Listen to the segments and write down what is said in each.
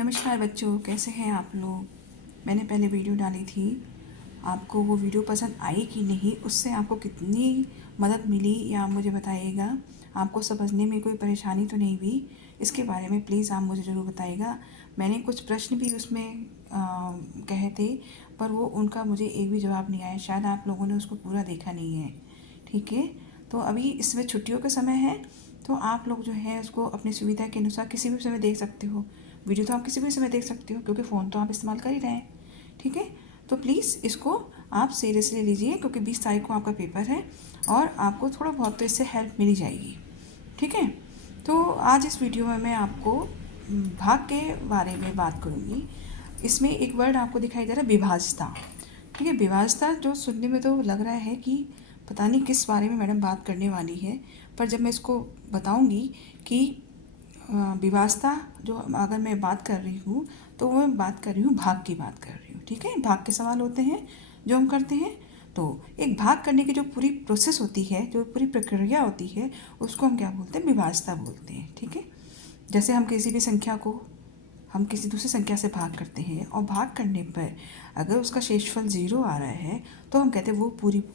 नमस्कार बच्चों, कैसे हैं आप लोग। मैंने पहले वीडियो डाली थी, आपको वो वीडियो पसंद आई कि नहीं, उससे आपको कितनी मदद मिली या आप मुझे बताइएगा। आपको समझने में कोई परेशानी तो नहीं हुई, इसके बारे में प्लीज़ आप मुझे ज़रूर बताइएगा। मैंने कुछ प्रश्न भी उसमें कहे थे, पर वो उनका मुझे एक भी जवाब नहीं आया। शायद आप लोगों ने उसको पूरा देखा नहीं है। ठीक है, तो अभी इसमें छुट्टियों का समय है, तो आप लोग जो है उसको अपनी सुविधा के अनुसार किसी भी समय देख सकते हो। वीडियो तो आप किसी भी समय देख सकते हो, क्योंकि फ़ोन तो आप इस्तेमाल कर ही रहे हैं। ठीक है, तो प्लीज़ इसको आप सीरियसली लीजिए, क्योंकि 20 तारीख को आपका पेपर है और आपको थोड़ा बहुत तो इससे हेल्प मिल जाएगी। ठीक है, तो आज इस वीडियो में मैं आपको भाग के बारे में बात करूँगी। इसमें एक वर्ड आपको दिखाई दे रहा है, विभाज्यता। ठीक है, विभाज्यता जो सुनने में तो लग रहा है कि पता नहीं किस बारे में मैडम बात करने वाली है, पर जब मैं इसको बताऊंगी कि विवास्ता जो अगर मैं बात कर रही हूँ, तो मैं बात कर रही हूँ भाग की बात कर रही हूँ। ठीक है, भाग के सवाल होते हैं जो हम करते हैं। तो एक भाग करने की जो पूरी प्रोसेस होती है, जो पूरी प्रक्रिया होती है, उसको हम क्या बोलते हैं, विभाज्यता बोलते हैं। ठीक है, जैसे हम किसी भी संख्या को हम किसी दूसरी संख्या से भाग करते हैं और भाग करने पर अगर उसका शेषफल 0 आ रहा है, तो हम कहते हैं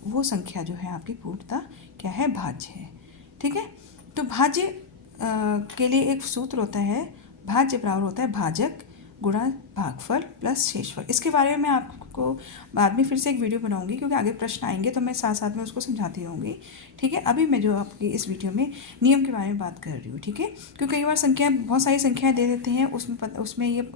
वो संख्या जो है आपकी पूर्णतः क्या है, भाज्य है। ठीक है, तो भाज्य के लिए एक सूत्र होता है, भाज्य बराबर होता है भाजक गुणा भागफल प्लस शेषफल। इसके बारे में मैं आपको बाद में फिर से एक वीडियो बनाऊंगी, क्योंकि आगे प्रश्न आएंगे तो मैं साथ साथ में उसको समझाती रहूँगी। ठीक है, अभी मैं जो आपकी इस वीडियो में नियम के बारे में बात कर रही हूँ। ठीक है, क्योंकि कई बार बहुत सारी संख्याएं दे देते हैं, उसमें ये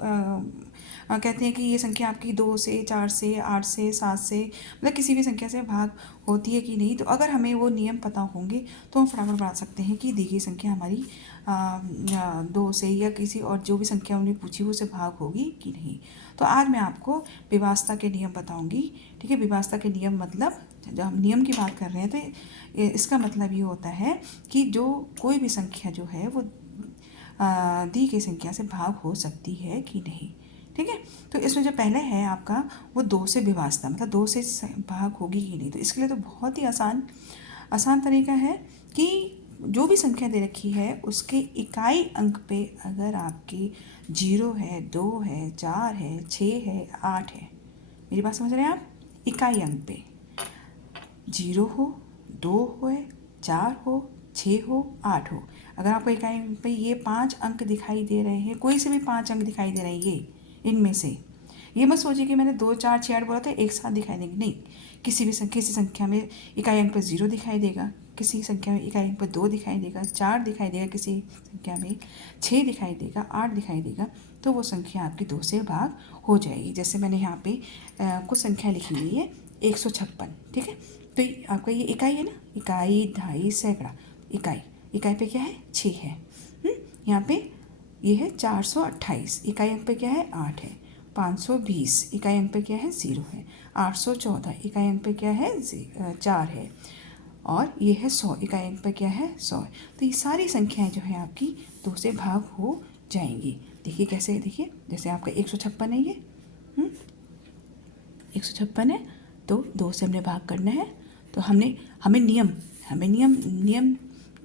कहते हैं कि ये संख्या आपकी 2 से 4 से 8 से 7 से मतलब किसी भी संख्या से भाग होती है कि नहीं। तो अगर हमें वो नियम पता होंगे तो हम फटाफट बता सकते हैं कि दी गई संख्या हमारी 2 से या किसी और जो भी संख्या उन्हें पूछी वो से भाग होगी कि नहीं। तो आज मैं आपको विभाज्यता के नियम बताऊंगी। ठीक है, विभाज्यता के नियम मतलब जब हम नियम की बात कर रहे हैं तो इसका मतलब ये होता है कि जो कोई भी संख्या जो है वो दी गई संख्या से भाग हो सकती है कि नहीं। ठीक है, तो इसमें जो पहले है आपका वो 2 से विभाज्यता, मतलब 2 से भाग होगी कि नहीं। तो इसके लिए तो बहुत ही आसान तरीका है कि जो भी संख्या दे रखी है उसके इकाई अंक पे अगर आपकी 0 है, 2 है, 4 है, 6 है, 8 है, मेरी बात समझ रहे हैं आप, इकाई अंक पे 0 हो, 2 हो, 4 हो, 6 हो, 8 हो, अगर आपको इकाई अंक पे ये 5 अंक दिखाई दे रहे हैं, कोई से भी 5 अंक दिखाई दे रहे हैं, ये इनमें से, ये मत सोचिए कि मैंने 2, 4, 6, 8 बोला था एक साथ दिखाई देंगे, नहीं। किसी संख्या में इकाई अंक पर 0 दिखाई देगा, किसी संख्या में इकाई अंक पर 2 दिखाई देगा, 4 दिखाई देगा, किसी संख्या में 6 दिखाई देगा, 8 दिखाई देगा, तो वो संख्या आपकी 2 से भाग हो जाएगी। जैसे मैंने यहाँ पे कुछ संख्या लिखी हुई है, 156। ठीक है, तो आपका ये इकाई है ना, इकाई, दहाई, सैकड़ा। इकाई पे क्या है, 6 है। यहाँ पे ये है 428, इकाई अंक पे क्या है, 8 है। 520, इकाई अंक पे क्या है, 0 है। 814, इकाई अंक पे क्या है, 4 है। और ये है 100, इकाई अंक पे क्या है, 100 है। तो ये सारी संख्याएं जो है आपकी 2 से भाग हो जाएंगी। देखिए कैसे, देखिए जैसे आपका 156 है, ये 156 है, तो 2 से हमने भाग करना है। तो हमें नियम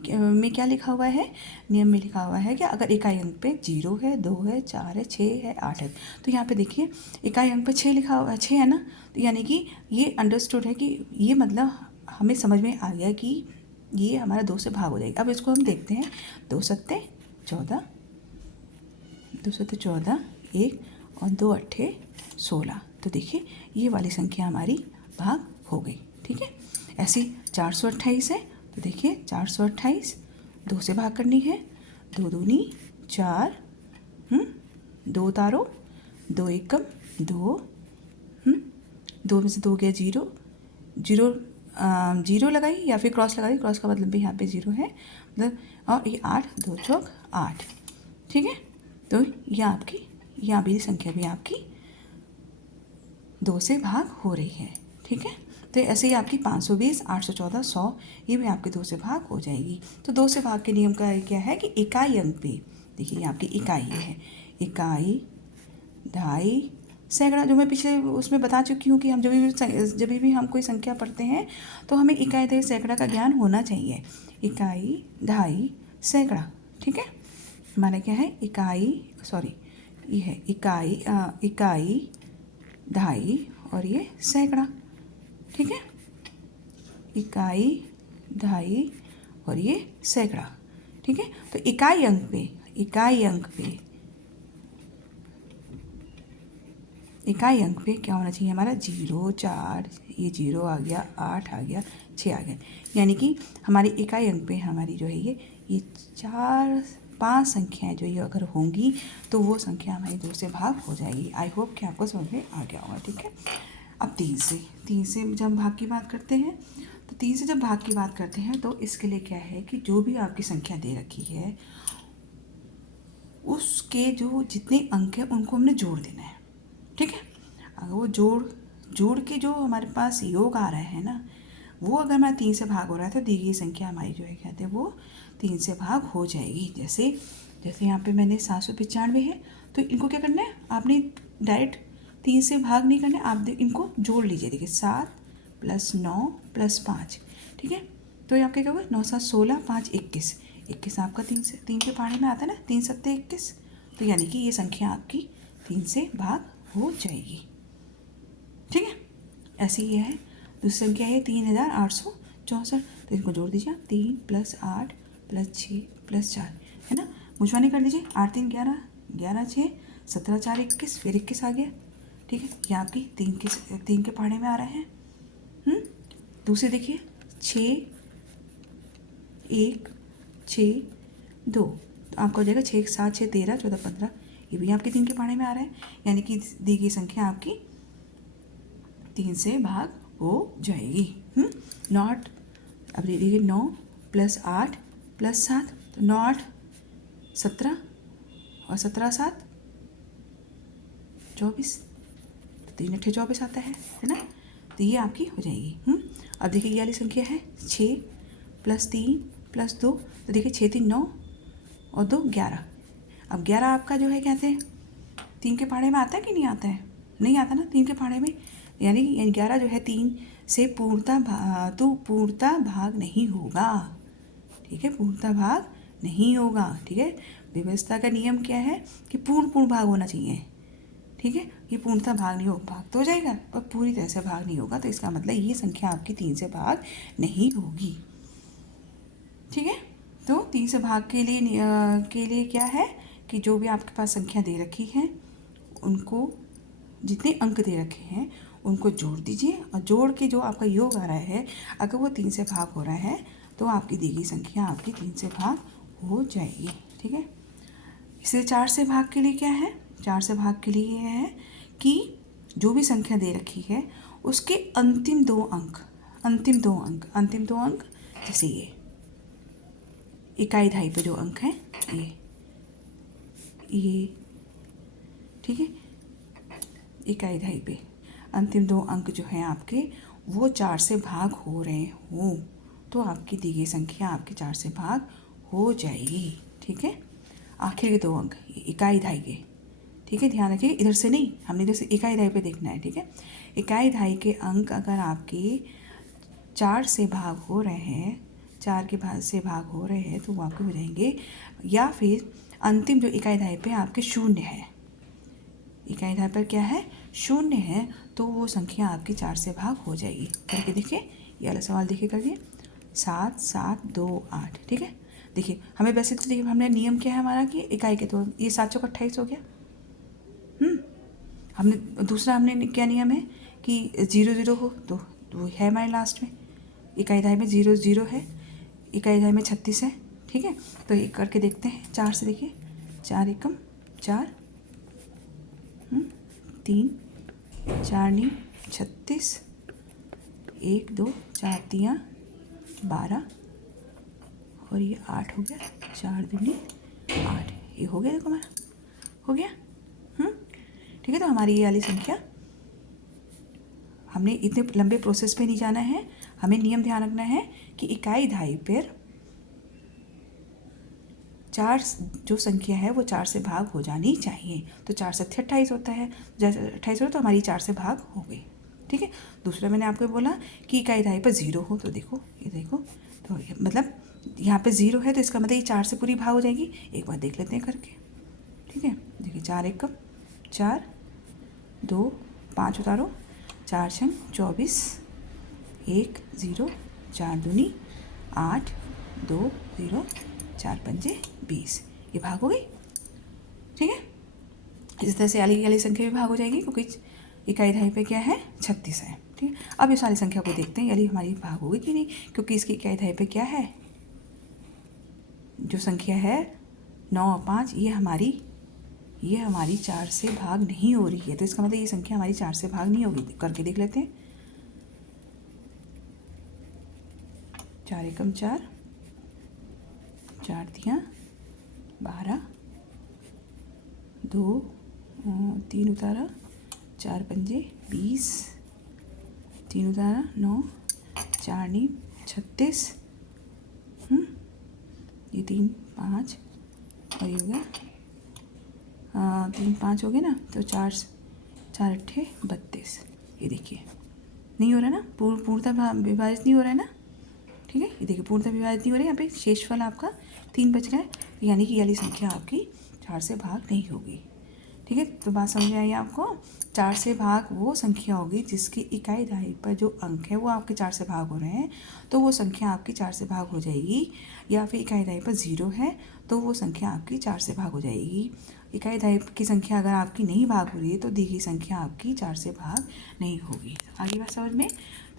में क्या लिखा हुआ है, नियम में लिखा हुआ है कि अगर इकाई अंक पे 0 है, 2 है, 4 है, 6 है, 8 है, तो यहाँ पे देखिए इकाई अंक पे 6 लिखा हुआ है, 6 है ना, तो यानी कि ये अंडरस्टूड है कि ये मतलब हमें समझ में आ गया कि ये हमारा 2 से भाग हो जाएगा। अब इसको हम देखते हैं, 2 सत्ते 14, 2 सत्ते 14, 1 और 2 अट्ठे 16। तो देखिए ये वाली संख्या हमारी भाग हो गई। ठीक है, ऐसी 428 है, तो देखिए 428 2 से भाग करनी है, 2 दूनी 4, 2 उतारो, 2 एकम 2, 2 में से 2 गया 0, 0 लगाई या फिर क्रॉस लगाई, क्रॉस का मतलब भी यहाँ पे 0 है, मतलब, और ये 8, 2 चौक 8। ठीक है, तो यहाँ भी संख्या भी आपकी 2 से भाग हो रही है। ठीक है, तो ऐसे ही आपकी 520, 814, 100 ये भी आपके 2 से भाग हो जाएगी। तो 2 से भाग के नियम का क्या है कि इकाई अंक पे, देखिए ये आपकी इकाई है, इकाई, दहाई, सैकड़ा, जो मैं पिछले उसमें बता चुकी हूँ कि हम जब भी हम कोई संख्या पढ़ते हैं तो हमें इकाई, दहाई, सैकड़ा का ज्ञान होना चाहिए। इकाई, दहाई, सैकड़ा। ठीक है, माना क्या है, ये है इकाई, इकाई, दहाई और ये सैकड़ा। ठीक है, इकाई, दहाई और ये सैकड़ा। ठीक है, तो इकाई अंक पे, इकाई अंक पे, इकाई अंक पे क्या होना चाहिए हमारा? 0, 4, ये 0 आ गया, 8 आ गया, 6 आ गया। यानी कि हमारी इकाई अंक पे हमारी जो है ये 4, 5 संख्याएं जो ये अगर होंगी तो वो संख्या हमारी 2 से भाग हो जाएगी। आई होप कि आपको समझ में आ गया होगा। ठीक है, अब 3 से जब भाग की बात करते हैं, तो 3 से जब भाग की बात करते हैं तो इसके लिए क्या है कि जो भी आपकी संख्या दे रखी है उसके जो जितने अंक हैं उनको हमने जोड़ देना है। ठीक है, अगर वो जोड़ के जो हमारे पास योग आ रहा है ना, वो अगर हमारा 3 से भाग हो रहा है तो दी गई संख्या हमारी जो है कहते हैं वो 3 से भाग हो जाएगी। जैसे यहाँ पे मैंने 795 है, तो इनको क्या करना है, आपने डायरेक्ट 3 से भाग नहीं करना है, आप इनको जोड़ लीजिए। देखिए 7 + 9 + 5। ठीक है, तो यहाँ क्या होगा, 9 7 16, 5 21, 21 आपका 3 के पहाड़े में आता है ना, 3 7 21। तो यानी कि ये संख्या आपकी 3 से भाग हो जाएगी। ठीक है, ऐसे ही है। दूसरी संख्या है 3864, तो इनको जोड़ दीजिए आप, 3 + 8 + 6 + 4, है ना। मुझवानी कर लीजिए, 8 3 11, 11 6, 17 4 21, फिर 21 आ गया। ठीक है, ये आपकी 3 के पहाड़े में आ रहे हैं। दूसरे देखिए 6 1 6 2, तो आपका हो जाएगा 6 7 6 13 14 15, ये भी आपके 3 के पहाड़े में आ रहा है। यानी कि दी गई संख्या आपकी 3 से भाग हो जाएगी। नॉट, अब देखिए 9 + 8 + 7, तो 9 8 17 और 17 7 24, तो 3 8 24 आता है ना। तो ये आपकी हो जाएगी। अब देखिए ये वाली संख्या है 6 + 3 + 2, तो देखिए 6 3 9 और 2 11। अब 11 आपका जो है कहते हैं 3 के पहाड़े में आता है कि नहीं आता है? नहीं आता ना 3 के पहाड़े में, यानी 11 जो है 3 से पूर्णता भाग नहीं होगा। ठीक है, पूर्णता भाग नहीं होगा। ठीक है, व्यवस्था का नियम क्या है कि पूर्ण भाग होना चाहिए। ठीक है, ये पूर्णता भाग नहीं होगा, भाग तो हो जाएगा पर पूरी तरह से भाग नहीं होगा। तो इसका मतलब ये संख्या आपकी 3 से भाग नहीं होगी। ठीक है, तो 3 से भाग के लिए क्या है कि जो भी आपके पास संख्या दे रखी है उनको, जितने अंक दे रखे हैं उनको जोड़ दीजिए, और जोड़ के जो आपका योग आ रहा है अगर वो 3 से भाग हो रहा है तो आपकी दी गई संख्या आपकी 3 से भाग हो जाएगी। ठीक है, इससे 4 से भाग के लिए क्या है, 4 से भाग के लिए यह है कि जो भी संख्या दे रखी है उसके अंतिम दो अंक जैसे ये इकाई दहाई पे जो अंक हैं ये ठीक है, इकाई दहाई पे अंतिम 2 अंक जो हैं आपके वो 4 से भाग हो रहे हों तो आपकी दी गई संख्या आपके 4 से भाग हो जाएगी। ठीक है, आखिर के 2 अंक इकाई दहाई के। ठीक है, ध्यान रखिए इधर से नहीं, हमने इधर से इकाई दहाई पे देखना है। ठीक है, इकाई दहाई के अंक अगर आपके 4 से भाग हो रहे हैं, 4 के भाग से भाग हो रहे हैं तो वो आपके हो जाएंगे, या फिर अंतिम जो इकाई दहाई पे आपके 0 है, इकाई दहाई पर क्या है 0 है, तो वो संख्या आपकी 4 से भाग हो जाएगी। करके देखिए, ये वाला सवाल देखिए करिए, 7 7 2 8। ठीक है, देखिए हमें वैसे तो देखिए हमने नियम क्या है हमारा कि इकाई के तो ये 7 चौक 28 हो गया। हमने दूसरा हमने क्या नियम है कि 0 0 हो तो वो है हमारे लास्ट में, इकाई दहाई में 0 0 है, इकाई दहाई में 36 है। ठीक है, तो ये करके देखते हैं 4 से, देखिए 4 एकम 4, 3 4 9 36, 1 2 4 3 12 और ये 8 हो गया, 4 दूनी 8, ये हो गया, देखो हमारा हो गया। ठीक है, तो हमारी ये वाली संख्या, हमने इतने लंबे प्रोसेस पे नहीं जाना है, हमें नियम ध्यान रखना है कि इकाई दहाई पर 4 जो संख्या है वो 4 से भाग हो जानी चाहिए। तो 4 से 28 होता है, जैसे 28 हो तो हमारी 4 से भाग हो गई। ठीक है, दूसरा मैंने आपको बोला कि इकाई दहाई पर 0 हो, तो देखो ये देखो, तो मतलब यहाँ पे 0 है तो इसका मतलब ये 4 से पूरी भाग हो जाएगी। एक बार देख लेते हैं करके। ठीक है, देखो देखिए 4 एकम 4, 2 5 उतारो, 4 छंग 24, 1 0, 4 दूनी 8, 2 0, 4 पंजे 20। ये भाग हो गई। ठीक है, इस तरह से वाली संख्या भी भाग हो जाएगी क्योंकि इकाई दहाई पे क्या है 36 है। ठीक है, अब इस वाली संख्या को देखते हैं यानी हमारी भाग होगी कि नहीं, क्योंकि इसकी इकाई दहाई पे क्या है, जो संख्या है 9 और 5, ये हमारी 4 से भाग नहीं हो रही है। तो इसका मतलब ये संख्या हमारी 4 से भाग नहीं होगी। करके देख लेते हैं। 4 एकम 4, 4 तियाँ 12, 2 3 उतारा, 4 पंजे 20, 3 उतारा 9, 4 नी 36, ये 3 5 और ये हो गया 3 5 हो गए ना, तो 4 अट्ठे 32। ये देखिए नहीं हो रहा ना, पूर्णतः विभाजित नहीं हो रहा है ना। ठीक है, ये देखिए पूर्णतः विभाजित नहीं हो रहा है। यहाँ पे शेषफल आपका 3 बच रहा है, यानी कि वाली संख्या आपकी 4 से भाग नहीं होगी। ठीक है, तो बात समझ आई आपको। 4 से भाग वो संख्या होगी जिसकी इकाई दहाई पर जो अंक है वो आपके 4 से भाग हो रहे हैं, तो वो संख्या आपकी 4 से भाग हो जाएगी। या फिर इकाई दहाई पर 0 है तो वो संख्या आपकी 4 से भाग हो जाएगी। इकाई दहाई की संख्या अगर आपकी नहीं भाग हो रही है तो दी गई संख्या आपकी 4 से भाग नहीं होगी। आगे बात समझ में।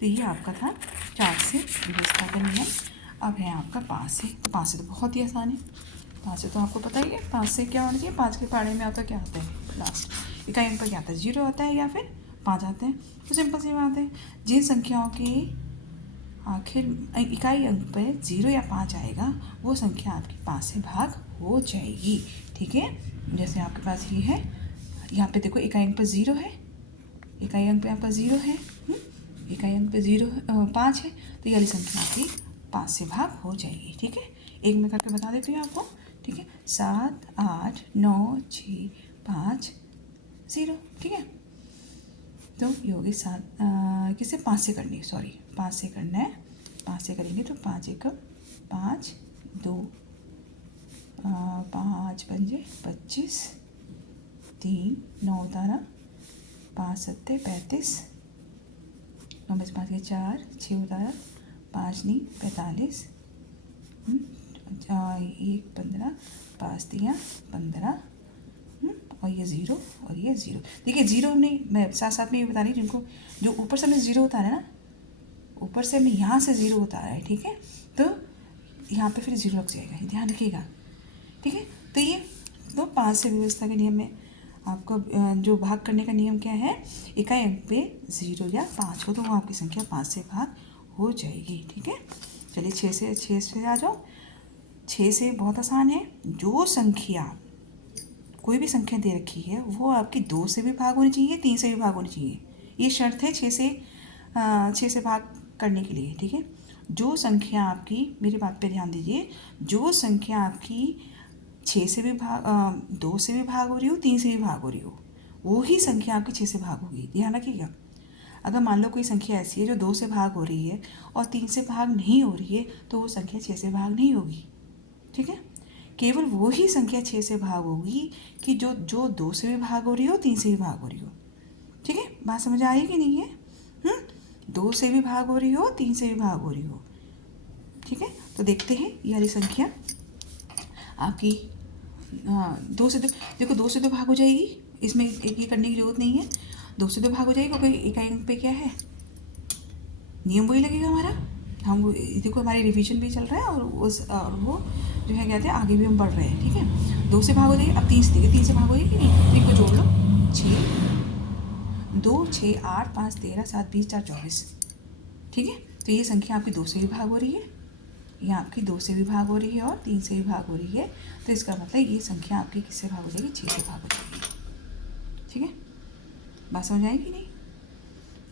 तो ये आपका था 4 से विभाज्यता का नियम। अब है आपका 5 से। तो 5 से तो बहुत ही आसान है। 5 से तो आपको पता ही है 5 से क्या होना चाहिए। 5 के पहाड़े में आपका क्या होता है, लास्ट इकाई अंक पर क्या आता है, 0 आता है या फिर 5 आते हैं। तो सिंपल सी बात है, जिन संख्याओं के आखिर इकाई अंक पर 0 या 5 आएगा वो संख्या आपकी 5 से भाग हो जाएगी। ठीक है, जैसे आपके पास ये है, यहाँ पे देखो इकाई अंक पर 0 है, इकाई अंक पे यहाँ पर 0 है, इकाई अंक पे 5 है, तो ये वाली संख्या आपकी 5 से भाग हो जाएगी। ठीक है, एक में करके बता देती हूँ आपको। ठीक है, 7 8 9 6 5 0। ठीक है, तो ये होगी 7 किससे 5 से करनी है, सॉरी 5 से करना है। 5 से करेंगे तो 5 एकम 5, 2 5 पंजे 25, 3 9 उतारा, 5 सत्ते 35, 9 बच 5 के 4, 6 उतारा, 5 नी 45, 1 15, 5 दिया 15, और ये 0 और ये 0। देखिए 0 हमने, मैं साथ साथ में ये बता रही हूँ जिनको, जो ऊपर से हमने 0 उतारा है ना, ऊपर से हमने यहाँ से 0 उतारा है। ठीक है, तो यहाँ पे फिर 0 लग जाएगा, ध्यान रखिएगा। ठीक है, तो ये तो 5 से व्यवस्था के नियम में आपको जो भाग करने का नियम क्या है, इकाई अंक पे 0 या 5 हो तो वो आपकी संख्या 5 से भाग हो जाएगी। ठीक है, चलिए 6 से आ जाओ। 6 से बहुत आसान है। जो संख्या, कोई भी संख्या दे रखी है वो आपकी 2 से भी भाग होनी चाहिए, 3 से भी भाग होनी चाहिए। ये शर्त है 6 से भाग करने के लिए। ठीक है, जो संख्या आपकी, मेरी बात पे ध्यान दीजिए, जो संख्या आपकी 6 से भी भाग 2 से भी भाग हो रही हो, 3 से भी भाग हो रही हो, वो ही संख्या आपकी 6 से भाग होगी। ध्यान रखिएगा। अगर मान लो कोई संख्या ऐसी है जो 2 से भाग हो रही है और 3 से भाग नहीं हो रही है तो वो संख्या 6 से भाग नहीं होगी। ठीक है, केवल वो ही संख्या 6 से भाग होगी कि जो 2 से भी भाग हो रही हो, 3 से भी भाग हो रही हो। ठीक है, बात समझ आ रही कि नहीं है? 2 से भी भाग हो रही हो, 3 से भी भाग हो रही हो। ठीक है, तो देखते हैं ये वाली संख्या आपकी 2 से, देखो 2 से तो भाग हो जाएगी, इसमें एक ये करने की जरूरत नहीं है। 2 से तो भाग हो जाएगी क्योंकि इकाई अंक पे क्या है, नियम वही लगेगा हमारा। हम देखो हमारी रिवीजन भी चल रहा है और वो जो है कहते हैं आगे भी हम बढ़ रहे हैं। ठीक है, 2 से भाग हो जाएगी। अब 3 से, देखिए 3 से भाग हो जाएगी नहीं, 3 को जोड़ लो, 6 2 6 8 5 13 7 20 4 24। ठीक है, तो ये संख्या आपकी 2 से भी भाग हो रही है, ये आपकी 2 से भी भाग हो रही है और 3 से भी भाग हो रही है। तो इसका मतलब ये संख्या आपकी किससे भाग हो जाएगी, 6 से भाग हो जाएगी। ठीक है, बात समझ आएगी नहीं?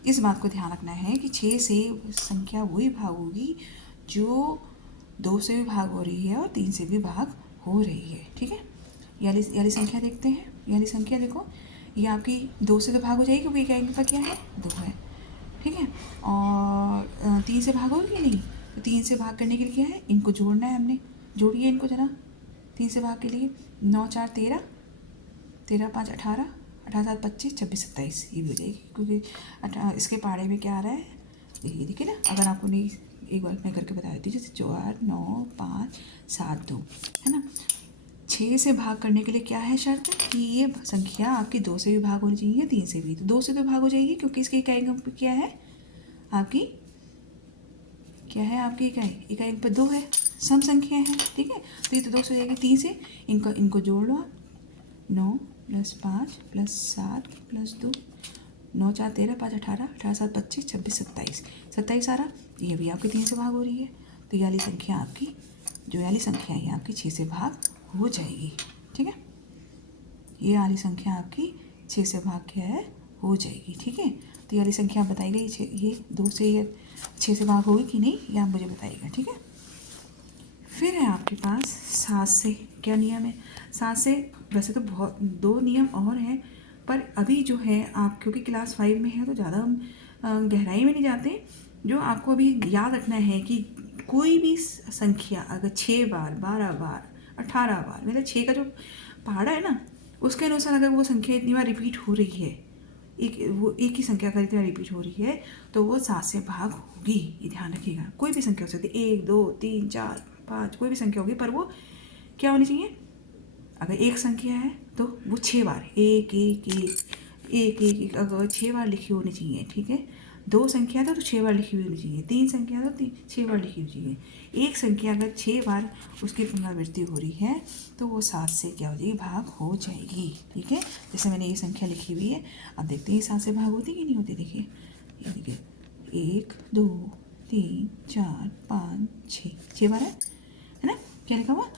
इस बात को ध्यान रखना है कि 6 से संख्या वही भाग होगी जो 2 से भी भाग हो रही है और 3 से भी भाग हो रही है। ठीक है, याली संख्या देखते हैं। याली संख्या देखो, ये आपकी 2 से तो भाग हो जाएगी क्योंकि इकाई अंक का क्या है, 2 है। ठीक है, और 3 से भाग होगी नहीं, तो 3 से भाग करने के लिए क्या है, इनको जोड़ना है हमने। जोड़िए इनको जरा 3 से भाग के लिए। 9 4 13, 13 5 18, 18 7 25, 26 27 ये भी हो जाएगी, क्योंकि इसके पहाड़े में क्या आ रहा है, देखिए देखिए ना। अगर आपको नहीं, एक बार मैं करके बता देती हूँ, जैसे 4 9 5 7 2 है ना। 6 से भाग करने के लिए क्या है शर्त, कि ये संख्या आपकी 2 से भी भाग होनी चाहिए, 3 से भी। तो 2 से तो भाग हो जाएगी, क्योंकि इसकी इकाई अंक क्या है आपकी, क्या है आपकी इकाई अंक पर 2 है, सम संख्या है, ठीक है। तो ये तो 2 से हो जाएगी। 3 से इनको जोड़ लो आप, 9 + 5 + 7 + 2, 9 4 13, 5 18, 18 7 25, 26 27, 27 आ रहा। ये भी आपकी 3 से भाग हो रही है। तो ये वाली संख्या आपकी, जो वाली संख्या है आपकी 6 से भाग हो जाएगी, ठीक है। ये वाली संख्या आपकी 6 से भाग क्या है, हो जाएगी, ठीक है। तो ये वाली संख्या आप बताइएगा, ये 2 से ये 6 से भाग होगी कि नहीं, ये आप मुझे बताइएगा, ठीक है। फिर है आपके पास 7 से क्या नियम है। 7 से वैसे तो बहुत 2 नियम और हैं, पर अभी जो है आप क्योंकि क्लास 5 में है तो ज़्यादा हम गहराई में नहीं जाते। जो आपको अभी याद रखना है कि कोई भी संख्या अगर 6 बार, 12 बार, 18 बार, मतलब 6 का जो पहाड़ा है ना, उसके अनुसार अगर वो संख्या इतनी बार रिपीट हो रही है, एक ही संख्या अगर इतनी बार रिपीट हो रही है, तो वो 7 से भाग होगी। ये ध्यान रखिएगा। कोई भी संख्या हो सकती है, 1 2 3 4 5, कोई भी संख्या होगी, पर वो क्या होनी चाहिए, अगर एक संख्या है तो वो 6 बार, एक एक एक एक एक एक अगर 6 बार लिखी होनी चाहिए, ठीक है। 2 संख्या है तो 6 बार लिखी हुई होनी चाहिए, 3 संख्या है तो 6 बार लिखी हुई चाहिए। एक संख्या अगर 6 बार उसकी पुनरावृत्ति हो रही है तो वो 7 से क्या हो जाएगी, भाग हो जाएगी, ठीक है। जैसे मैंने ये संख्या लिखी हुई है, अब देखते हैं 7 से भाग होती कि नहीं होती। देखिए ये देखिए, 1 2 3 4 5 6 बार है ना। क्या लिखा हुआ,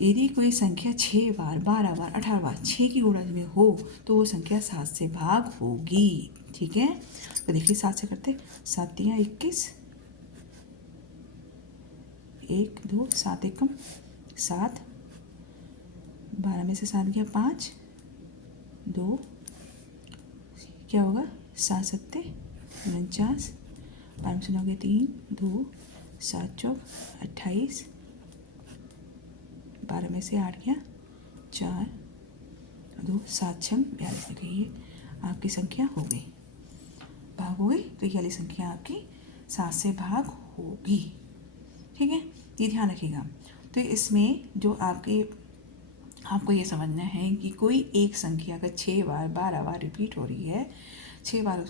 यदि कोई संख्या 6 बार, 12 बार, 18 बार 6 की गुणज में हो तो वो संख्या 7 से भाग होगी, ठीक है। तो देखिए 7 से करते, 7 3 21, 1 2 7 एकम 7, 12 में से 7 गया 5, 2 क्या होगा, 7 7 49, 5 में से 9 गया 3, 2 7 चौक 28, 12 में से 8 गया 4, 2 7 6 42। देखिए ये आपकी संख्या हो गई, भाग हो गई। तो ये वाली संख्या आपकी 7 से भाग होगी, ठीक है। ये ध्यान रखिएगा। तो इसमें जो आपको ये समझना है कि कोई एक संख्या अगर 6 बार, 12 बार रिपीट हो रही है, 6 बार,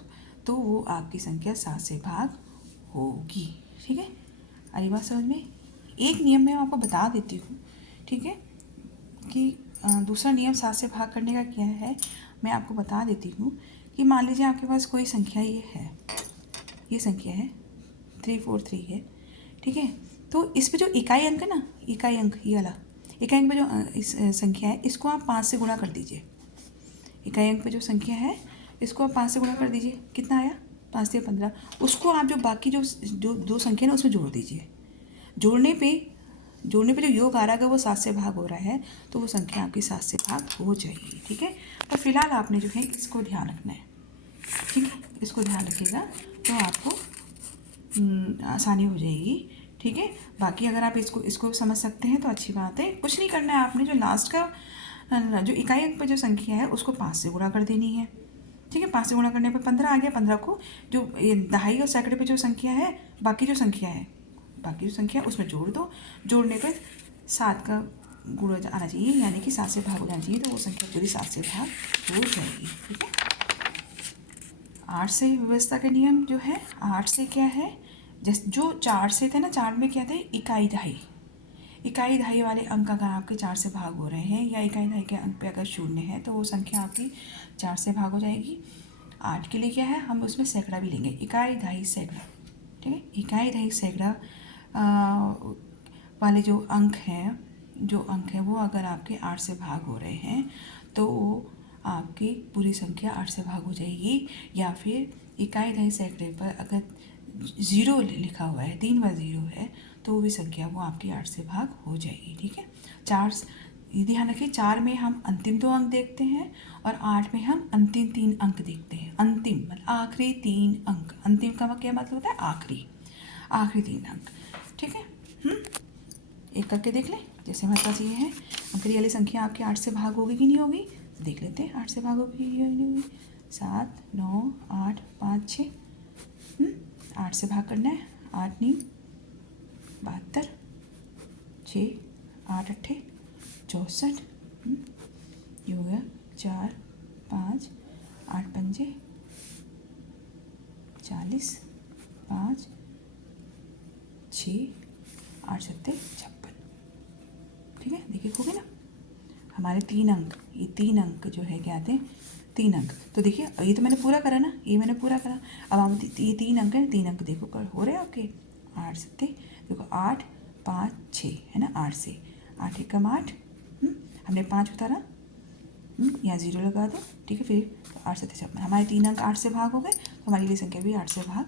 तो वो आपकी संख्या 7 से भाग होगी, ठीक है। अरे बात समझ में। एक नियम मैं आपको बता देती हूँ, ठीक है, कि दूसरा नियम 7 से भाग करने का क्या है, मैं आपको बता देती हूँ। कि मान लीजिए आपके पास कोई संख्या ये है, ये संख्या है 343 है, ठीक है। तो इस पे जो इकाई अंक है ना, इकाई अंक ये वाला इकाई अंक पे जो इस संख्या है, इसको आप 5 से गुणा कर दीजिए। इकाई अंक पे जो संख्या है इसको आप 5 से गुणा कर दीजिए। कितना आया, 5 से 15। उसको आप जो बाकी जो दो संख्या ना उसमें जोड़ दीजिए। जोड़ने पे जो योग आ रहा है, अगर वो 7 से भाग हो रहा है तो वो संख्या आपकी 7 से भाग हो जाएगी, ठीक है। पर फिलहाल आपने जो है इसको ध्यान रखना है, ठीक है। इसको ध्यान रखिएगा तो आपको आसानी हो जाएगी, ठीक है। बाकी अगर आप इसको समझ सकते हैं तो अच्छी बात है। कुछ नहीं करना है आपने, जो लास्ट का जो इकाई अंक पर जो संख्या है उसको 5 से गुणा कर देनी है, ठीक है। 5 से गुणा करने पर 15 आ गया। 15 को जो दहाई और सैकड़े पे जो संख्या है, बाकी जो संख्या उसमें जोड़ दो। जोड़ने पर 7 का गुण आना चाहिए, यानी कि 7 से भाग हो जाना चाहिए, तो वो संख्या पूरी 7 से भाग हो जाएगी, ठीक है। 8 से व्यवस्था के नियम जो है, 8 से क्या है, जो 4 से थे ना, 4 में क्या थे, इकाई दहाई वाले अंक अगर आपके 4 से भाग हो रहे हैं, या इकाई दहाई के अंक पे अगर 0 है तो वो संख्या आपकी 4 से भाग हो जाएगी। 8 के लिए क्या है, हम उसमें सैकड़ा भी लेंगे, इकाई दहाई सैकड़ा, ठीक है। इकाई दहाई सैकड़ा वाले जो अंक हैं वो अगर आपके 8 से भाग हो रहे हैं तो आपकी पूरी संख्या 8 से भाग हो जाएगी। या फिर इकाई दहाई सैकड़े पर अगर 0 लिखा हुआ है, 3 बार 0 है, तो वो भी संख्या वो आपकी 8 से भाग हो जाएगी, ठीक है। 4 ध्यान रखिए, 4 में हम अंतिम 2 अंक देखते हैं और 8 में हम अंतिम 3 अंक देखते हैं। अंतिम मतलब आखिरी 3 अंक। अंतिम का क्या मतलब होता है, आखिरी 3 अंक, ठीक है। एक करके देख लें। जैसे हमारे पास ये है, अंकड़ी वाली संख्या आपकी 8 से भाग होगी कि नहीं होगी, देख लेते हैं 8 से भागोगी या नहीं हुई। 7 9 8 5 6। 8 से भाग करना है। 8 नहीं 72, 6 8 अट्ठे 64। ये हो गया 4 5 8 पंजे 40, 5 6 8 सत्ते 56। ठीक है, देखिए हो गया ना हमारे 3 अंक। ये 3 अंक जो है क्या आते हैं, 3 अंक। तो देखिए ये तो मैंने पूरा करा ना, ये मैंने पूरा करा। अब हम ये 3 अंक है, 3 अंक देखो हो रहे हैं आपके। 8 सत्ते देखो 8 5 6 है ना, 8 से 8 एकम 8। हमने 5 उतारा, यहाँ 0 लगा दो। ठीक है, फिर 8 सत्ते 56। हमारे 3 अंक 8 से भाग हो गए, तो हमारी ये संख्या भी 8 से भाग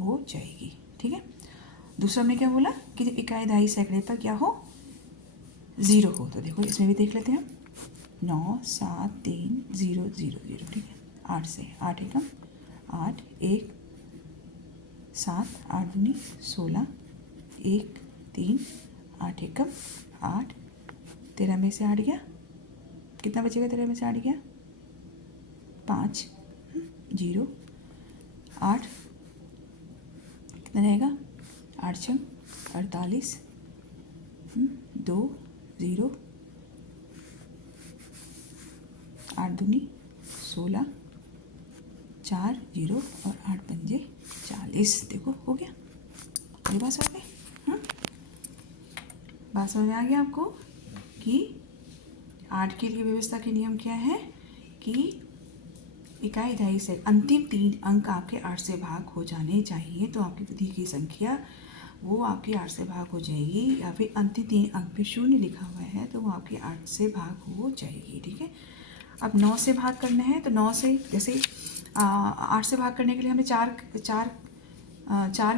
हो जाएगी। ठीक है, दूसरा हमने क्या बोला कि इकाई दहाई सैकड़े पर क्या हो, 0 हो। तो देखो इसमें भी देख लेते हैं हम। 9 7 3 0 0 0। ठीक है, 8 से 8 एकम 8 1 7 8 दूनी 16 1 3 8 एकम 8। 13 में से 8 गया, कितना बचेगा 13 में से 8 गया 5 0 8 कितना रहेगा 8 6 48 2 0 8 दूनी 16 4 0 और 8 पंजे 40। देखो हो गया। ये बात समझ में, बात समझ में आ गया आपको कि 8 के लिए व्यवस्था के नियम क्या है कि इकाई दहाई से अंतिम 3 अंक आपके 8 से भाग हो जाने चाहिए। तो आपकी दी गई संख्या वो आपकी 8 से भाग हो जाएगी, या फिर अंतिम 3 अंक पे 0 लिखा हुआ है तो वो आपकी 8 से भाग हो जाएगी। ठीक है, अब 9 से भाग करना है तो 9 से जैसे 8 से भाग करने के लिए हमें चार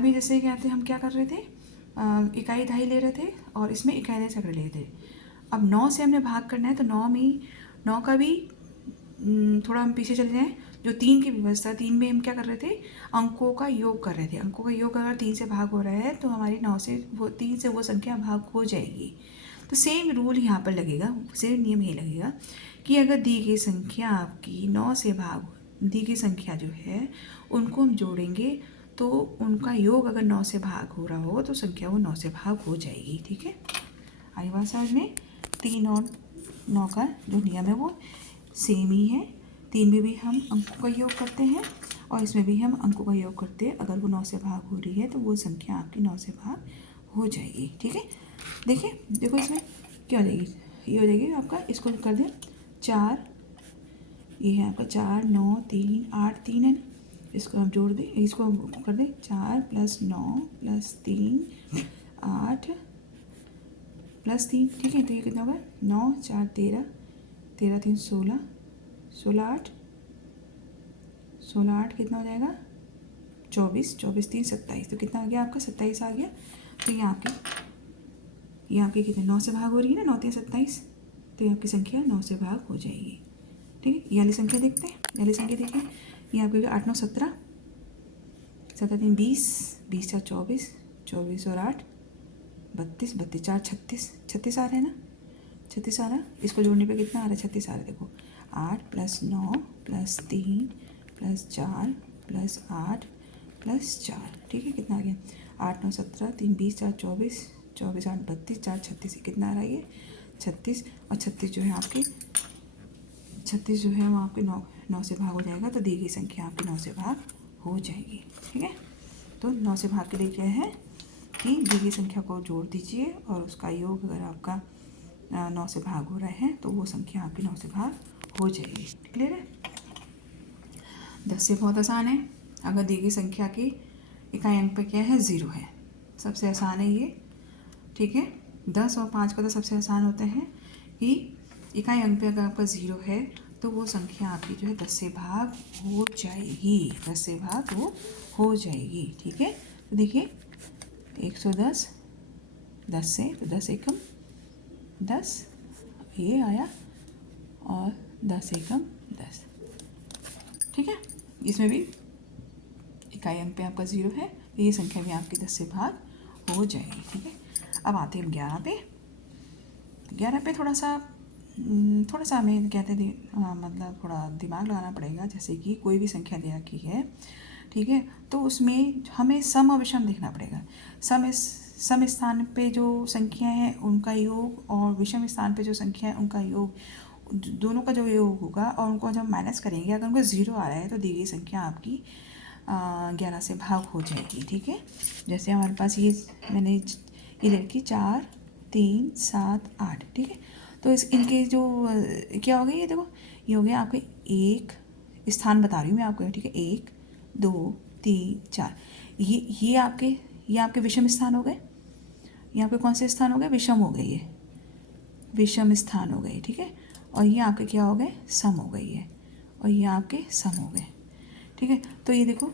में जैसे क्या थे, हम क्या कर रहे थे, इकाई दहाई ले रहे थे और इसमें इकाई दहाई सैकड़े ले रहे थे। अब 9 से हमने भाग करना है तो 9 का भी थोड़ा हम पीछे चले जाएँ। जो 3 की व्यवस्था, 3 में हम क्या कर रहे थे, अंकों का योग कर रहे थे। अंकों का योग अगर 3 से भाग हो रहा है तो हमारी 9 से वो 3 से वो संख्या भाग हो जाएगी। तो सेम रूल यहाँ पर लगेगा, सेम नियम ये लगेगा कि अगर दी गई संख्या आपकी 9 से भाग, दी गई संख्या जो है उनको हम जोड़ेंगे तो उनका योग अगर 9 से भाग हो रहा हो तो संख्या वो 9 से भाग हो जाएगी। ठीक है, आई बात समझ में। 3 और 9 का जो नियम है वो सेम ही है। 3 में भी हम अंकों का योग करते हैं और इसमें भी हम अंकों का योग करते हैं। अगर वो 9 से भाग हो रही है तो वो संख्या आपकी 9 से भाग हो जाएगी। ठीक है, देखिए देखो इसमें क्या हो जाएगी, ये हो जाएगी आपका, इसको कर दें 4, ये है आपका 4 9 3 8 3 है ना, इसको हम जोड़ दें, इसको कर दें 4 + 9 + 3 8 + 3। ठीक है, तो ये कितना होगा 9 4 13 13 3 16 16 8 16 8 कितना हो जाएगा 24 24 3 27। तो कितना आ गया आपका 27 आ गया। तो ये आपकी कितने 9 से भाग हो रही है ना, 9 3 27। तो ये आपकी संख्या 9 से भाग हो जाएगी। ठीक है, ये वाली संख्या देखते हैं, ये वाली संख्या देखिए, ये आपकी 8 9 17 17 3 20 20 4 24 24 और 8 32 32 4 36 36 आ रहा है ना, 36 आ रहा है। इसको जोड़ने पे कितना आ रहा है 36 आ रहा है। देखो 8 + 9 + 3 + 4 + 8 + 4। ठीक है, कितना आ गया 8 9 17 3 20 4 24 24 8 32 4 36। कितना आ रहा है ये 36, और 36 जो है आपके 36 जो है वो आपके 9 से भाग हो जाएगा। तो दी गई संख्या आपकी 9 से भाग हो जाएगी। ठीक है, तो 9 से भाग के लिए क्या है कि दी गई संख्या को जोड़ दीजिए और उसका योग अगर आपका 9 से भाग हो रहा है तो वो संख्या आपकी 9 से भाग हो जाएगी। क्लियर है। 10 से बहुत आसान है। अगर दी गई संख्या की इकाई अंक पे क्या है 0 है, सबसे आसान है ये। ठीक है, 10 और 5 का तो सबसे आसान होता है कि इकाई अंक पे अगर आपका 0 है तो वो संख्या आपकी जो है 10 से भाग हो जाएगी, 10 से भाग वो हो जाएगी। ठीक है, तो देखिए 110 10 से, तो 10 एकम 10 ये आया और 10 एकम 10। ठीक है, इसमें भी इकाई अंक पे आपका 0 है तो ये संख्या भी आपकी 10 से भाग हो जाएगी। ठीक है, अब आते हैं 11 पे। 11 पे थोड़ा सा थोड़ा सा हमें कहते हैं मतलब थोड़ा दिमाग लगाना पड़ेगा। जैसे कि कोई भी संख्या दे रखी है, ठीक है, तो उसमें हमें सम और विषम देखना पड़ेगा। सम स्थान पे जो संख्या है उनका योग और विषम स्थान पे जो संख्या है उनका योग, दोनों का जो योग होगा और उनको जब माइनस करेंगे, अगर उनको 0 आ रहा है तो दी गई संख्या आपकी 11 से भाग हो जाएगी। ठीक है, जैसे हमारे पास मैंने ये लड़की 4 3 7 8, ठीक है, तो इनके जो क्या हो गया, ये देखो, ये हो गया आपके एक स्थान बता रही हूँ मैं आपको, ठीक है, 1 2 3 4, ये आपके विषम स्थान हो गए। ये आपके कौन से स्थान हो गए, विषम हो गए, ये विषम स्थान हो गए, ठीक है, और ये आपके क्या हो गए, सम हो गई है, और ये आपके सम हो गए। ठीक है, तो ये देखो,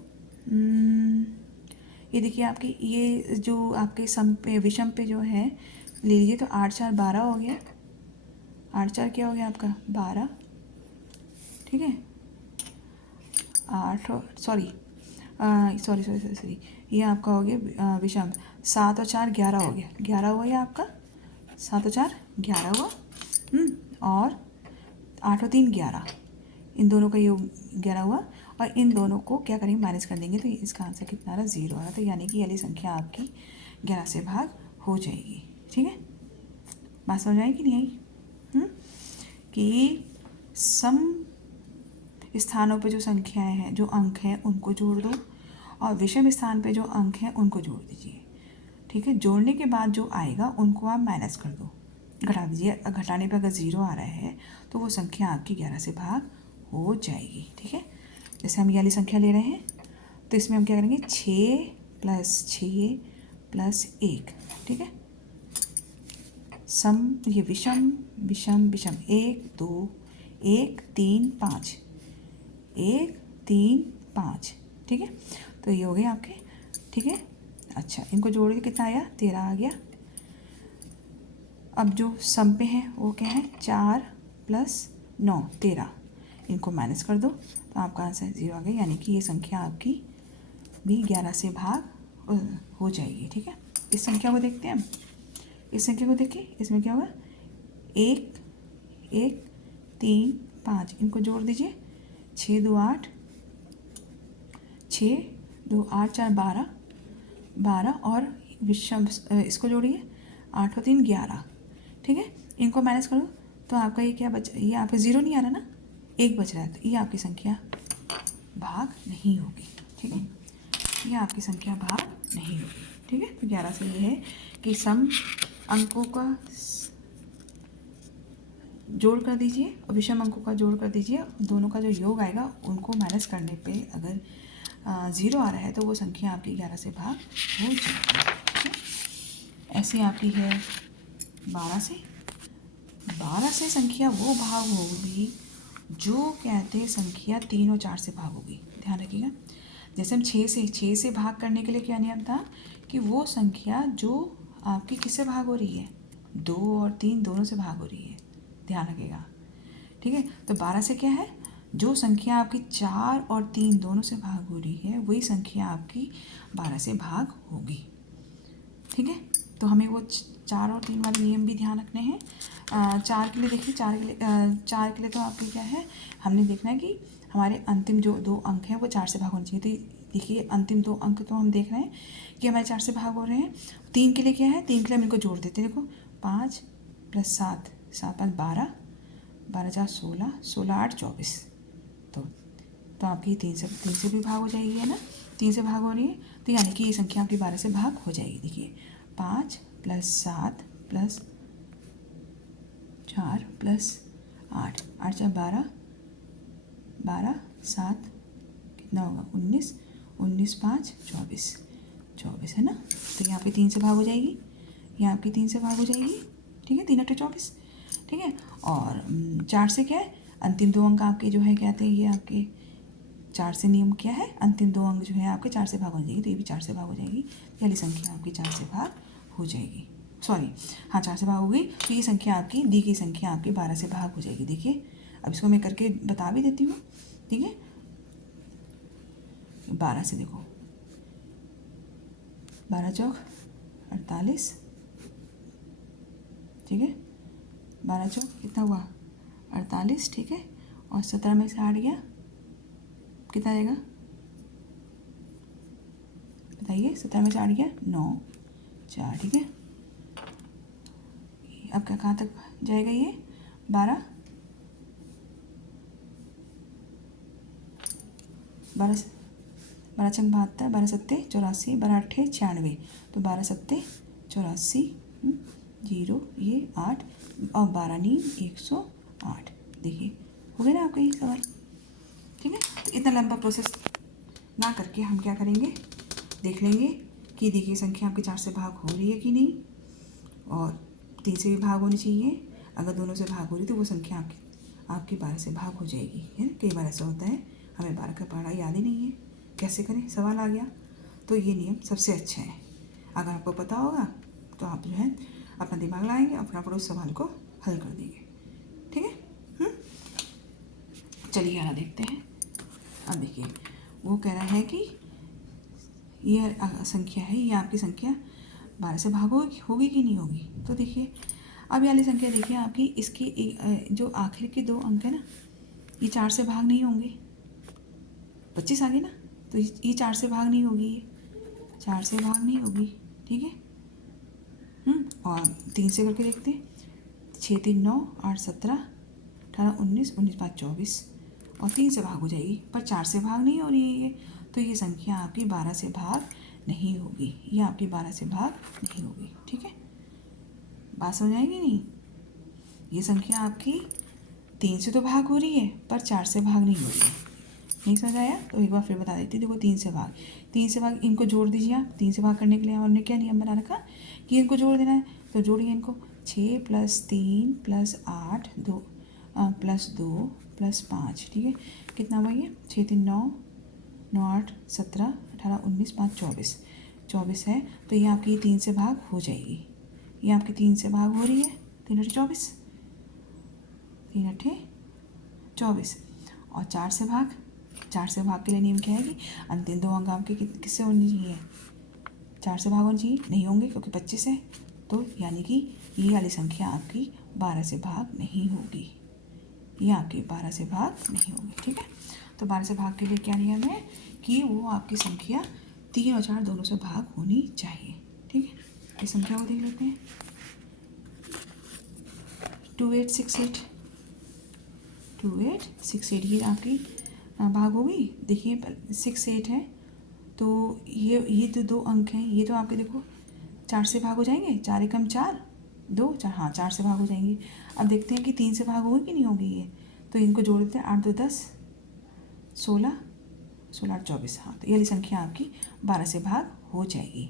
ये देखिए आपकी ये जो आपके सम पे विषम पे जो है ले लीजिए, तो 8 4 12 हो गया, 8 4 क्या हो गया आपका 12, ठीक है, 8 sorry sorry sorry sorry sorry ये आपका हो गया विषम, 7 और 4 11 हो गया, 11 हुआ ये आपका, 7 और 4 11 हुआ, और 8 और 3 11, इन दोनों का योग 11 हुआ, और इन दोनों को क्या करेंगे, माइनस कर देंगे, तो इसका आंसर कितना आ रहा, 0 आ रहा। तो यानी कि ये वाली संख्या आपकी 11 से भाग हो जाएगी। ठीक है, बात समझ आई कि नहीं आई? कि सम स्थानों पे जो संख्याएं हैं, जो अंक हैं, उनको जोड़ दो, और विषम स्थान पे जो अंक हैं उनको जोड़ दीजिए। ठीक है, जोड़ने के बाद जो आएगा उनको आप माइनस कर दो, घटा दीजिए। घटाने पे अगर 0 आ रहा है तो वो संख्या आपकी 11 से भाग हो जाएगी। ठीक है, जैसे हम ये वाली संख्या ले रहे हैं, तो इसमें हम क्या करेंगे, 6 + 6 + 1, ठीक है, सम, ये विषम विषम विषम, 1 2 1 3 5, 1 3 5, ठीक है, तो ये हो गए आपके। ठीक है, अच्छा, इनको जोड़ के कितना आया, 13 आ गया। अब जो सम पे है वो क्या है, 4 + 9 13, इनको माइनस कर दो तो आपका आंसर 0 आ गया, यानी कि ये संख्या आपकी भी 11 से भाग हो जाएगी। ठीक है, इस संख्या को देखते हैं हम, इस संख्या को देखिए, इसमें क्या होगा, 1 1 3 5, इनको जोड़ दीजिए, 6 2 8, 6 2 8 4 12 12, और विषम इसको जोड़िए, 8 और 3 11, ठीक है, इनको माइनस करो तो आपका ये क्या बच, ये आपका 0 नहीं आ रहा ना, 1 बच रहा है, तो ये आपकी संख्या भाग नहीं होगी। ठीक है, ये आपकी संख्या भाग नहीं होगी। ठीक है, तो 11 से ये है कि सम अंकों का जोड़ कर दीजिए और विषम अंकों का जोड़ कर दीजिए, दोनों का जो योग आएगा उनको माइनस करने पे अगर 0 आ रहा है तो वो संख्या आपकी 11 से भाग हो जाएगी। ऐसी आपकी है 12 से। 12 से संख्या वो भाग होगी जो कहते संख्या 3 और 4 से भाग होगी। ध्यान रखिएगा, जैसे हम 6 से भाग करने के लिए क्या नियम था कि वो संख्या जो आपकी किससे भाग हो रही है, 2 और 3 दोनों से भाग हो रही है, ध्यान रखिएगा। ठीक है, तो 12 से क्या है, जो संख्या आपकी 4 और 3 दोनों से भाग हो रही है वही संख्या आपकी 12 से भाग होगी। ठीक है, तो हमें वो 4 और 3 वाले नियम भी ध्यान रखने हैं। 4 के लिए देखिए, 4 के लिए तो आपके क्या है, हमने देखना है कि हमारे अंतिम जो 2 अंक हैं वो 4 से भाग होने चाहिए। तो देखिए अंतिम 2 अंक तो हम देख रहे हैं कि हमारे 4 से भाग हो रहे हैं। 3 के लिए क्या है, 3 के लिए हम इनको जोड़ देते हैं। देखो 5 + 7 7 5 12 12 4 16 16 8 24, तो आपकी 3 से भी भाग हो जाएगी, है ना, 3 से भाग हो रही है, तो यानी कि ये संख्या आपकी 12 से भाग हो जाएगी। देखिए 5 + 7 + 4 + 8 8 4 12 12 7 कितना होगा 19 19 5 24 24, है ना, तो ये आपकी 3 से भाग हो जाएगी, ये आपकी 3 से भाग हो जाएगी। ठीक है, 3 × 24, ठीक है, और 4 से क्या है, अंतिम 2 अंक आपके जो है कहते हैं, ये आपके 4 से नियम क्या है, अंतिम 2 अंक जो है आपके 4 से भाग हो जाएगी, तो ये भी 4 से भाग हो जाएगी, पहली संख्या आपकी 4 से भाग हो जाएगी। सॉरी, हाँ 4 से भाग हो गई, तो ये संख्या आपकी दी गई संख्या आपकी 12 से भाग हो जाएगी। देखिए अब इसको मैं करके बता भी देती हूँ। ठीक है, 12 से देखो, 12 चौक 48, ठीक है, 12 चौक कितना हुआ 48, ठीक है। और 17 में से 8 गया, कितना आएगा बताइए? 17 में से 8 गया 9, 4, ठीक है। अब क्या कहाँ तक जाएगा ये? 12, 12 12 72, 12 सत्ते 84, 12 अट्ठे 96, तो 12 सत्ते 84, 0 ये 8 और 12 नीम 108। देखिए हो गया ना आपका ये सवाल, ठीक है। तो इतना लंबा प्रोसेस ना करके हम क्या करेंगे, देख लेंगे कि देखिए संख्या आपकी 4 से भाग हो रही है कि नहीं, और 3 से भी भाग होनी चाहिए। अगर दोनों से भाग हो रही तो वो संख्या आपकी 12 से भाग हो जाएगी, है ना। कई बार ऐसा होता है हमें 12 का पढ़ा याद ही नहीं है, कैसे करें, सवाल आ गया। तो ये नियम सबसे अच्छा है, अगर आपको पता होगा तो आप जो है अपना दिमाग लाएंगे, अपना उस सवाल को हल कर देंगे, ठीक है। चलिए आगे देखते हैं। अब देखिए वो कह रहा है कि ये संख्या है, ये आपकी संख्या 12 से भाग होगी कि नहीं होगी। तो देखिए अब ये वाली संख्या देखिए आपकी, इसकी जो आखिर के 2 अंक है ना, ये 4 से भाग नहीं होंगे। 25 आ गई ना, तो ये 4 से भाग नहीं होगी, ये 4 से भाग नहीं होगी, ठीक है। और 3 से करके देखते हैं। 6 3 9, 8 17, 18 19, 19 5 24, और 3 से भाग हो जाएगी, पर 4 से भाग नहीं हो रही है ये, तो ये संख्या आपकी 12 से भाग नहीं होगी, ये आपकी 12 से भाग नहीं होगी, ठीक है। बात समझ आएगी नहीं? ये संख्या आपकी 3 से तो भाग हो रही है, पर 4 से भाग नहीं हो रही है। नहीं समझ आया? तो एक बार फिर बता देती हूँ। देखो 3 से भाग इनको जोड़ दीजिए आप। 3 से भाग करने के लिए हमने क्या नियम बना रखा कि इनको जोड़ देना है, तो जोड़िए इनको। 6 + 3 + 8 2 + 2 + 5, ठीक है। कितना हुआ ये? 6 3 9, 9 8 17, 18 19 5 24, 24 है। तो ये आपकी 3 से भाग हो जाएगी, ये आपकी 3 से भाग हो रही है। 3 × 24, 3 × 24, और 4 से भाग, 4 से भाग के लिए नियम क्या है कि अंतिम 2 अंक आपके किससे होनी चाहिए? 4 से भाग होनी चाहिए, नहीं होंगे क्योंकि 25 है, तो यानी कि ये वाली संख्या आपकी 12 से भाग नहीं होगी, ये आपकी 12 से भाग नहीं होगी, ठीक है। तो 12 से भाग के लिए क्या नियम है कि वो आपकी संख्या 3 और 4 दोनों से भाग होनी चाहिए, ठीक है। इस संख्या को देख लेते हैं। 2868, 2868 ये आपकी भाग होगी। देखिए 68 है, तो ये तो 2 अंक हैं, ये तो आपके देखो 4 से भाग हो जाएंगे। 4 एकम 4, 2 4, हाँ 4 से भाग हो जाएंगे। अब देखते हैं कि 3 से भाग होगी कि नहीं होगी ये, तो इनको जोड़ देते हैं। 8 2 10, 16, 16 8 24, हाँ। तो ये वाली संख्या आपकी 12 से भाग हो जाएगी,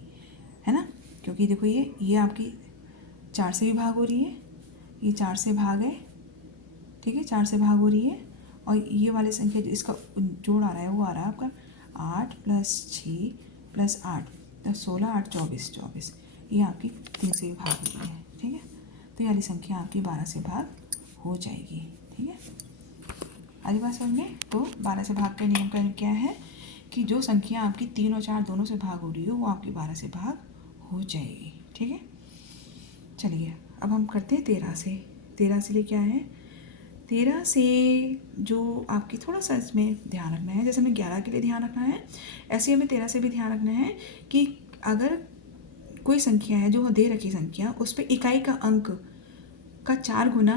है ना। क्योंकि देखो ये आपकी 4 से भी भाग हो रही है, ये 4 से भाग है, ठीक है, 4 से भाग हो रही है। और ये वाली संख्या जो इसका जोड़ आ रहा है वो आ रहा है आपका 8 + 6 + 8, तो 16 8 24, 24, ये आपकी 3 से भी भाग हो रही है, ठीक है। तो ये वाली संख्या आपकी 12 से भाग हो जाएगी, ठीक है। अगली बात समझ में। तो 12 से भाग का नियम का क्या है कि जो संख्या आपकी 3 और 4 दोनों से भाग हो रही हो वो आपकी 12 से भाग हो जाएगी, ठीक है। चलिए अब हम करते हैं 13 से। 13 से लिए क्या है? 13 से जो आपकी थोड़ा सा इसमें ध्यान रखना है, जैसे हमें 11 के लिए ध्यान रखना है, ऐसे हमें 13 से भी ध्यान रखना है कि अगर कोई संख्या है जो दे रखी संख्या, उस पर इकाई का अंक का 4 गुना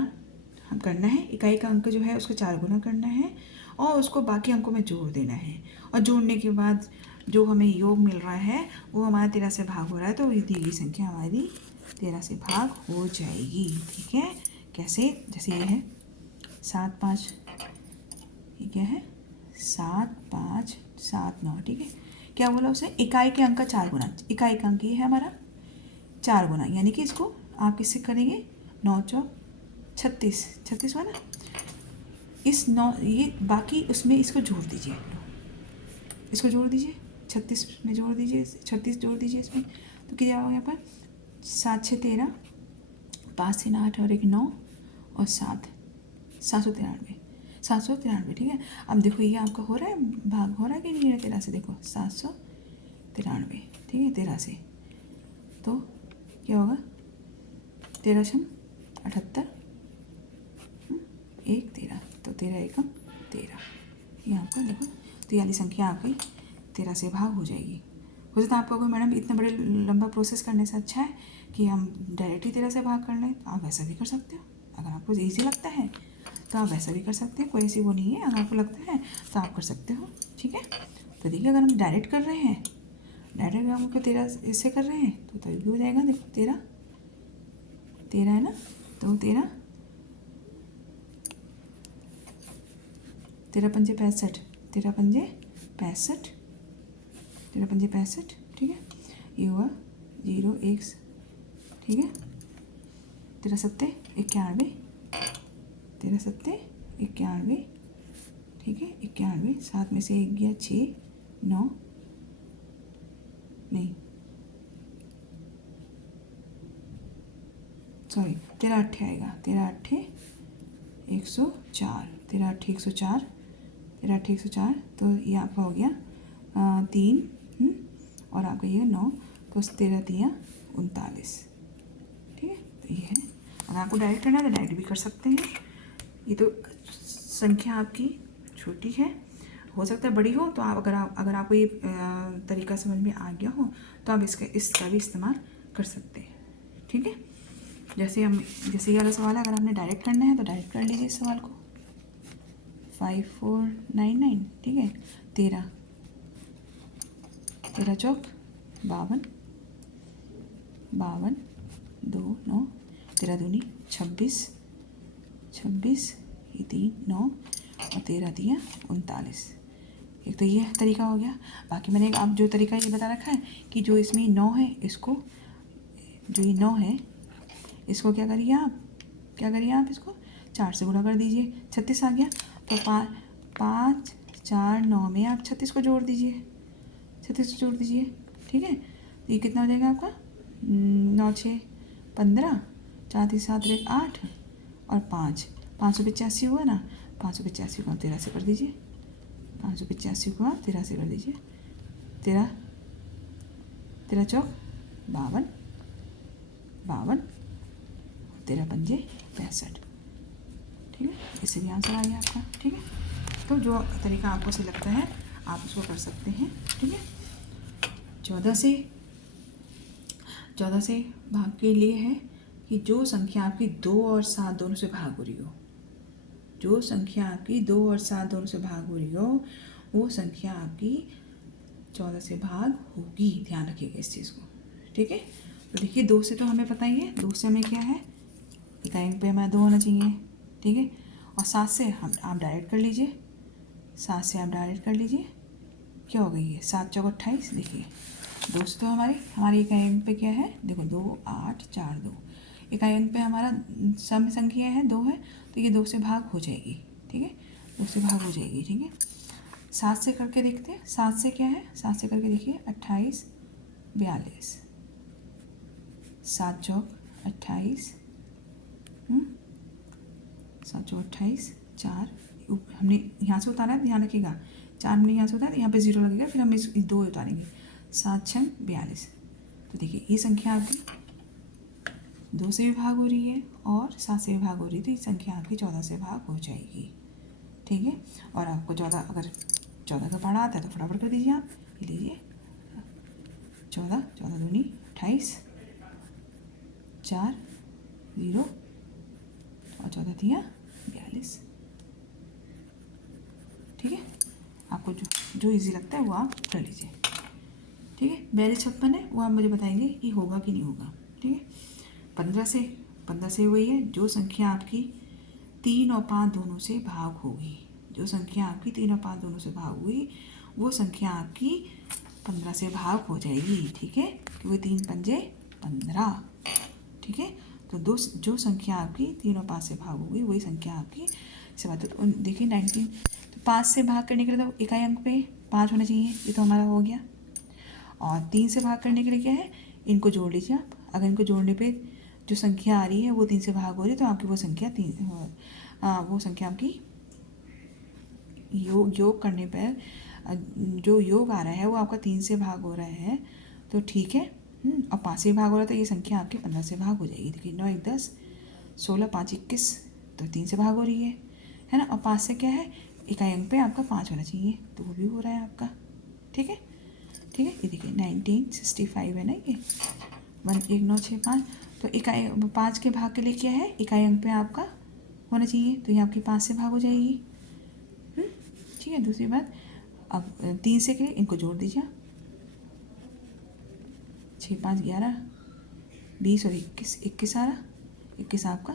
हम करना है। इकाई का अंक जो है उसको 4 गुना करना है और उसको बाकी अंकों में जोड़ देना है, और जोड़ने के बाद जो हमें योग मिल रहा है वो हमारा 13 से भाग हो रहा है, तो ये दी गई संख्या हमारी 13 से भाग हो जाएगी, ठीक है। कैसे? जैसे ये है 7 5, ये क्या है 7 5 7 9, ठीक है। क्या बोला उसने? इकाई के अंक का 4 गुना। इकाई का अंक ये है हमारा 4 गुना, यानी कि इसको आप किससे करेंगे? 9 चौक 36, 36 हुआ ना। इस 9 ये बाकी उसमें इसको जोड़ दीजिए, इसको जोड़ दीजिए, 36 में जोड़ दीजिए, 36 जोड़ दीजिए इसमें, तो क्या होगा यहाँ पर? 7 6 13, 5 3 8 और 1 9 और 7 793, 793, ठीक है। अब देखो ये आपका हो रहा है, भाग हो रहा है कि नहीं है 13 से? देखो 793, ठीक है, 13 से। तो क्या होगा? 13 × 78, 1 13, तो 13 एकम 13। ये आपका देखो, तो ये वाली संख्या आपकी 13 से भाग हो जाएगी। हो सकता है आपको कोई मैडम इतना बड़े लंबा प्रोसेस करने से अच्छा है कि हम डायरेक्ट ही 13 से भाग कर लें, तो आप वैसा भी कर सकते हो। अगर आपको ईजी लगता है तो आप वैसा भी कर सकते हैं, कोई ऐसी वो नहीं है। अगर आपको लगता है तो आप कर सकते हो, ठीक है। तो देखिए, अगर हम डायरेक्ट कर रहे हैं, डायरेक्ट हम 13 इससे कर रहे हैं तो तभी भी हो जाएगा। देखो 13 13 है ना, तो 13 13 पंजे 65, 13 पंजे 65, 13 पंजे 65, ठीक है। ये हुआ 0 1, ठीक है। 13 सत्ते 91, 13 सत्ते 91, ठीक है। 91, 7 में से 1 गया 6 9, नहीं सॉरी 13 अट्ठे आएगा, 13 अट्ठे 104, 13 अट्ठे 104, 13 अट्ठे 104, तो ये आपका हो गया 3 और आपका ये 9, तो 13 3 39, ठीक है। तो ये है, अगर आपको डायरेक्ट करना है तो डायरेक्ट भी कर सकते हैं। ये तो संख्या आपकी छोटी है, हो सकता है बड़ी हो, तो आप अगर आपको ये तरीका समझ में आ गया हो तो आप इसका भी इस्तेमाल कर सकते हैं, ठीक है। जैसे ये वाला सवाल है, अगर आपने डायरेक्ट करना है तो डायरेक्ट कर लीजिए इस सवाल को। 5499, ठीक है। 13 13 चौक 52, 52 2 9, 13 दूनी 26, 26 ये 3 9 और 13 दिया 39। एक तो ये तरीका हो गया। बाकी मैंने आप जो तरीका ये बता रखा है कि जो इसमें 9 है, इसको जो ये 9 है इसको क्या करिए आप इसको 4 से गुणा कर दीजिए, 36 आ गया। तो 5 4 9 में आप 36 को जोड़ दीजिए, 36 को जोड़ दीजिए, ठीक है। तो ये कितना हो जाएगा आपका 9 6 15, 4 3 7 1 8 और 5 585 हुआ ना। 585 को आप 13 से कर दीजिए, 585 को आप 13 से कर दीजिए। 13 चौक 52, 52 13 पंजे 65, ठीक है। इससे भी आंसर आ गया आपका, ठीक है। तो जो तरीका आपको सही लगता है आप उसको कर सकते हैं, ठीक है। 14 से भाग के लिए है कि जो संख्या आपकी 2 और 7 दोनों से भाग हो रही हो, जो संख्या आपकी 2 और 7 दोनों से भाग हो रही हो, वो संख्या आपकी 14 से भाग होगी। ध्यान रखिएगा इस चीज़ को, ठीक है। तो देखिए 2 से तो हमें पता ही है, 2 से हमें क्या है, इकाई अंक पे हमें 2 होना चाहिए, ठीक है। और 7 से आप डायरेक्ट कर लीजिए, 7 से आप डायरेक्ट कर लीजिए, क्या हो गई है 7 चौक 28। देखिए 2 से तो हमारी इकाई अंक पे क्या है, देखो 2 8 4 2, इकाई अंक पे हमारा सम संख्या है 2 है, तो ये 2 से भाग हो जाएगी, ठीक है। 2 से भाग हो जाएगी, ठीक है। 7 से करके देखते हैं, 7 से क्या है, 7 से करके देखिए 28 42, 7 चौक 28, 7 चौक 28 4, हमने यहाँ से उतारा है, ध्यान रखिएगा 4 हमने यहाँ से उतारा, यहाँ पे 0 लगेगा, फिर हम इस 2 उतारेंगे, 7 6 42। तो देखिए ये संख्या आपकी 2 से भी भाग हो रही है और 7 से भी भाग हो रही है, तो ये संख्या आपकी 14 से भाग हो जाएगी, ठीक है। और आपको 14 अगर 14 का पढ़ा आता है तो फटाफट कर दीजिए आप, ये लीजिए 14 14 दूनी 28 4 0 और 14 दिया 42, ठीक है। आपको जो इजी लगता है वो आप कर लीजिए, ठीक है। 42 56 है, वो आप मुझे बताएंगे कि होगा कि नहीं होगा, ठीक है। 15 से वही है, जो संख्या आपकी 3 और 5 दोनों से भाग होगी, जो संख्या आपकी 3 और 5 दोनों से भाग हुई, वो संख्या आपकी 15 से भाग हो जाएगी, ठीक है। क्योंकि 3 पंजे 15, ठीक है। तो जो संख्या आपकी 3 और 5 से भाग होगी वही संख्या आपकी से बात। तो देखिए 19, तो 5 से भाग करने के लिए तो इकाई अंक पे 5 होना चाहिए, ये तो हमारा हो गया। और 3 से भाग करने के लिए क्या है, इनको जोड़ लीजिए आप। अगर इनको जोड़ने पे जो संख्या आ रही है वो 3 से भाग हो रही है, तो आपकी वो संख्या वो संख्या आपकी योग करने पर जो योग आ रहा है वो आपका 3 से भाग हो रहा है, तो ठीक है। और 5 से भाग हो रहा है, तो ये संख्या आपकी 15 से भाग हो जाएगी। देखिए 9 1 10 16 5 21, तो 3 से भाग हो रही है। है ना। और 5 से क्या है, इकाई अंक पे आपका 5 होना चाहिए, तो वो भी हो रहा है आपका। ठीक है, ठीक है। ये देखिए 1965 है ना, ये 11965। तो इकाई 5 के भाग के लिए क्या है, इकाई अंक पे आपका होना चाहिए, तो ये आपकी 5 से भाग हो जाएगी। ठीक है। दूसरी बात, अब 3 से के लिए इनको जोड़ दीजिए, 6 5 11 20 और 21, 21 आ रहा, 21 आपका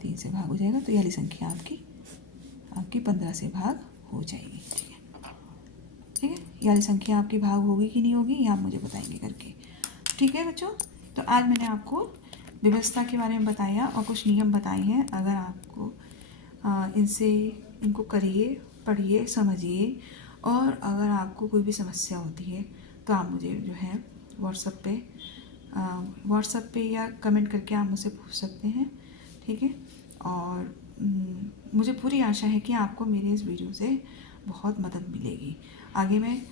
3 से भाग हो जाएगा, तो ये वाली संख्या आपकी 15 से भाग हो जाएगी। ठीक है, ठीक है। ये वाली संख्या आपकी भाग होगी कि नहीं होगी, ये आप मुझे बताएंगे करके। ठीक है बच्चों, तो आज मैंने आपको व्यवस्था के बारे में बताया और कुछ नियम बताए हैं। अगर आपको इनको करिए, पढ़िए, समझिए, और अगर आपको कोई भी समस्या होती है तो आप मुझे जो है व्हाट्सएप पे या कमेंट करके आप मुझसे पूछ सकते हैं। ठीक है, और मुझे पूरी आशा है कि आपको मेरे इस वीडियो से बहुत मदद मिलेगी। आगे मैं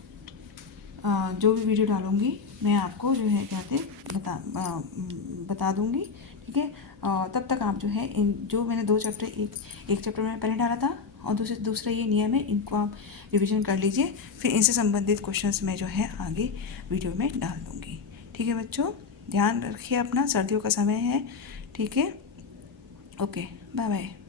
जो भी वीडियो डालूँगी मैं आपको जो है कहते बता दूँगी। ठीक है, तब तक आप जो है इन जो मैंने 2 चैप्टर एक चैप्टर मैंने पहले डाला था और दूसरा ये नियम है, इनको आप रिवीजन कर लीजिए, फिर इनसे संबंधित क्वेश्चंस मैं जो है आगे वीडियो में डाल दूँगी। ठीक है बच्चों, ध्यान रखिए अपना, सर्दियों का समय है। ठीक है, ओके, बाय बाय।